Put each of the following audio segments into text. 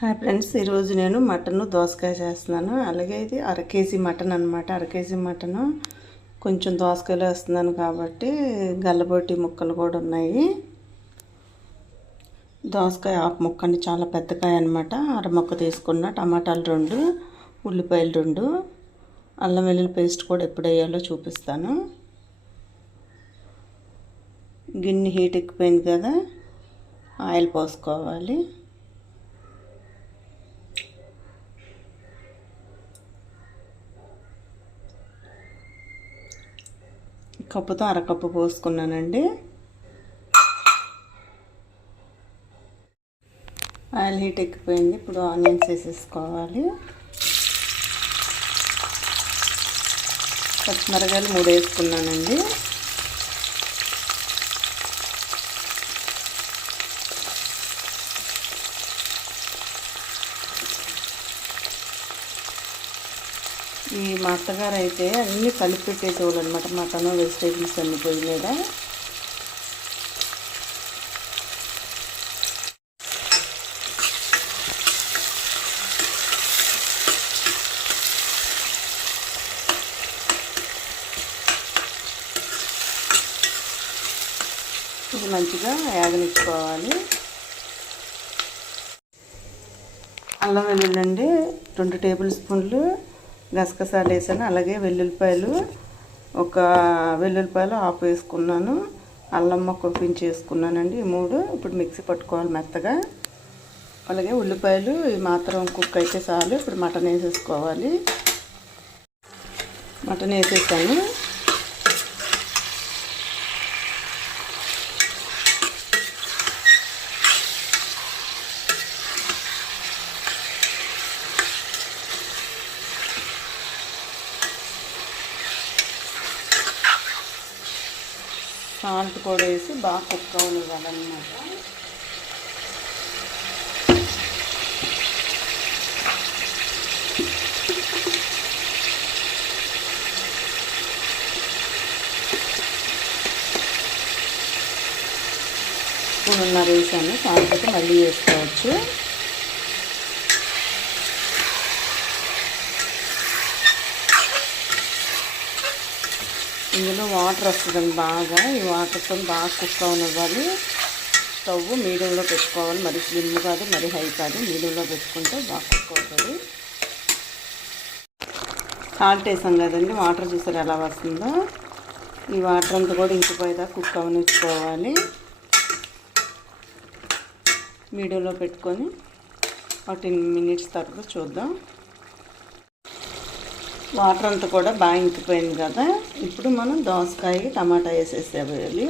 Hi friends, ఈరోజు నేను mutton దోసకాయ చేస్తున్నాను. అలాగే ఇది అర కేజీ మటన్ అనమాట. అర కేజీ మటను కొంచెం దోసకాయలు వేస్తున్నాను కాబట్టి గల్లబొట్టి ముక్కలు కూడా ఉన్నాయి. దోసకాయ ఆపు ముక్క అని చాలా పెద్దకాయ అనమాట. అర ముక్క తీసుకున్న, టమాటాలు 2, ఉల్లిపాయలు 2, అల్లం వెల్లుల్లి పేస్ట్ కూడా ఎప్పుడు వేయాలో చూపిస్తాను. గిన్నె హీట్ ఎక్కిపోయింది కదా, ఆయిల్ పోసుకోవాలి. కప్పుతో అరకప్పు పోసుకున్నానండి. Oil heat ఎక్కిపోయింది. ఇప్పుడు ఆనియన్స్ వేసేసుకోవాలి. పచ్చిమిరకాయలు 3 వేసుకున్నానండి. ఈ మా అత్తగారు అయితే అన్నీ కలిపి పెట్టేసేవాళ్ళు అనమాట. మటన్ వెజిటేబుల్స్ అన్ని పొయ్యి మీద. ఇది మంచిగా యాగనిచ్చుకోవాలి. అల్లం వెల్లుల్లి అండి 2 టేబుల్ స్పూన్లు గసగసాలు వేసాను. అలాగే వెల్లుల్లిపాయలు, ఒక వెల్లుల్లిపాయలు ఆపు వేసుకున్నాను. అల్లం మొక్క పించి వేసుకున్నానండి. ఈ 3 ఇప్పుడు మిక్సీ పట్టుకోవాలి మెత్తగా. అలాగే ఉల్లిపాయలు ఈ మాత్రం కుక్ అయితే చాలు. ఇప్పుడు మటన్ వేసేసుకోవాలి. మటన్ వేసేసాను. సాల్ట్ కూడా వేసి బాగా కుక్ అవ్వనివ్వాలన్నమాట. స్పూన్నర వేసాను. సాల్ట్ అయితే మళ్ళీ వేసుకోవచ్చు. ఇందులో వాటర్ వస్తుందండి బాగా. ఈ వాటర్తో బాగా కుక్ అవ్వనివ్వాలి. స్టవ్ మీడియంలో పెట్టుకోవాలి. మరి స్లిమ్ కాదు, మరి హై కాదు, మీడియంలో పెట్టుకుంటే బాగా కుక్ అవుతుంది. సాల్ట్ వేసాం కదండి, వాటర్ చూసారు ఎలా వస్తుందో. ఈ వాటర్ అంతా కూడా ఇంకిపోయేదాకా కుక్ అవనిచ్చుకోవాలి. మీడియంలో పెట్టుకొని 10 మినిట్స్ తర్వాత చూద్దాం. వాటర్ అంతా కూడా బాగా ఇంకిపోయింది కదా. ఇప్పుడు మనం దోసకాయ టమాటా వేసేసేయాలి.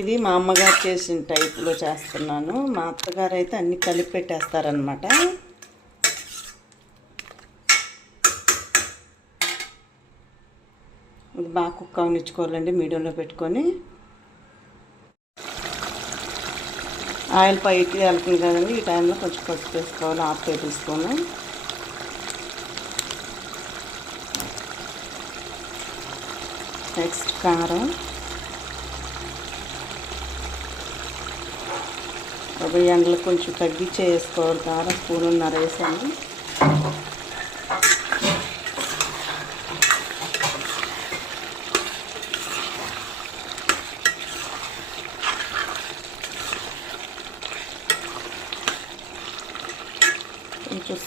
ఇది మా అమ్మగారు చేసిన టైప్లో చేస్తున్నాను. మా అత్తగారు అయితే అన్నీ కలిపి పెట్టేస్తారనమాట. ఇది బాగా కుక్ అవనిచ్చుకోవాలండి మీడియంలో పెట్టుకొని. ఆయిల్ పైకి వెళ్తుంది కదండి, ఈ టైంలో కొంచెం పసుపు వేసుకోవాలి. 1/2 టేబుల్ స్పూన్. నెక్స్ట్ కారం. ఎండలు కొంచెం తగ్గించే వేసుకోవాలి. కారం 1.5 స్పూన్ వేసాను. కొంచెం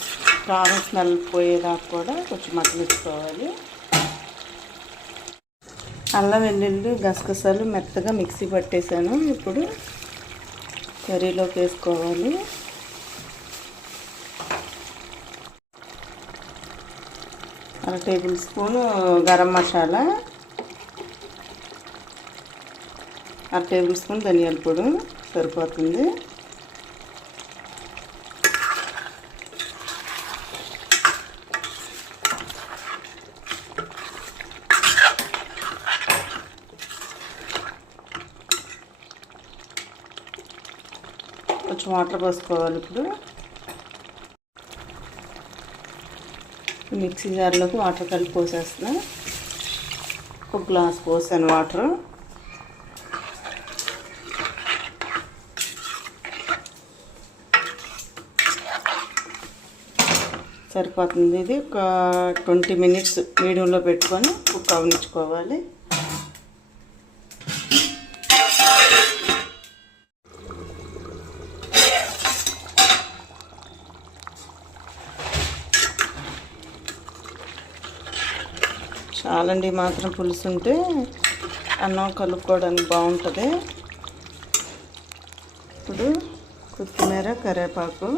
కారం స్మెల్ పోయేదాకా కూడా కొంచెం మగ్గనిచ్చుకోవాలి. అల్లం వెల్లుల్లి గసగసాలు మెత్తగా మిక్సీ పట్టేసాను. ఇప్పుడు కర్రీలోకి వేసుకోవాలి. అర టేబుల్ స్పూను గరం మసాలా, అర టేబుల్ స్పూన్ ధనియాల పొడి సరిపోతుంది. కొంచెం వాటర్ పోసుకోవాలి. ఇప్పుడు మిక్సీ జార్లోకి వాటర్ కలిపి పోసేస్తున్నా. ఒక గ్లాస్ పోసాను వాటర్. సరిపోతుంది. ఇది ఒక 20 మినిట్స్ మీడియంలో పెట్టుకొని కుక్ అవనిచ్చుకోవాలి. చాలండి మాత్రం పులుసు ఉంటే అన్నం కలుపుకోవడానికి బాగుంటుంది. ఇప్పుడు కొత్తిమీర, కరివేపాకు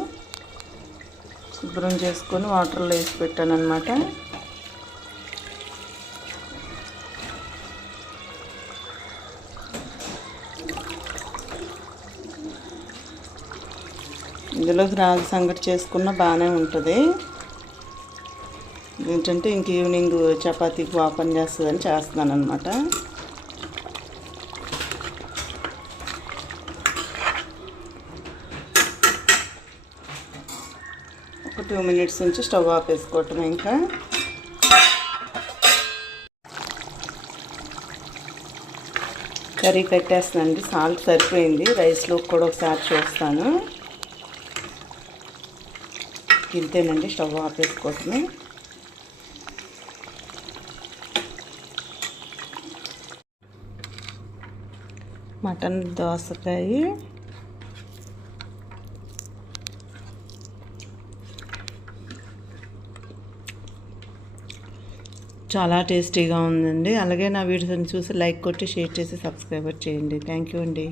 శుభ్రం చేసుకొని వాటర్లో వేసి పెట్టాను అన్నమాట. ఇందులోకి రాగి సంగటి చేసుకున్న బాగానే ఉంటుంది. ఏంటంటే ఇంక ఈవినింగ్ చపాతీకి ఓపెన్ చేస్తుందని చేస్తున్నాను అనమాట. ఒక 2 మినిట్స్ నుంచి స్టవ్ ఆపేసుకోవటం. ఇంకా కర్రీ పెట్టేస్తానండి. సాల్ట్ సరిపోయింది. రైస్లో కూడా ఒకసారి చూస్తాను. ఇంతేనండి, స్టవ్ ఆపేసుకోవటమే. మటన్ దోసకాయ చాలా టేస్టీగా ఉందండి. అలాగే నా వీడియోని చూసి లైక్ కొట్టి షేర్ చేసి సబ్స్క్రైబ్ చేయండి. థ్యాంక్ యూ అండి.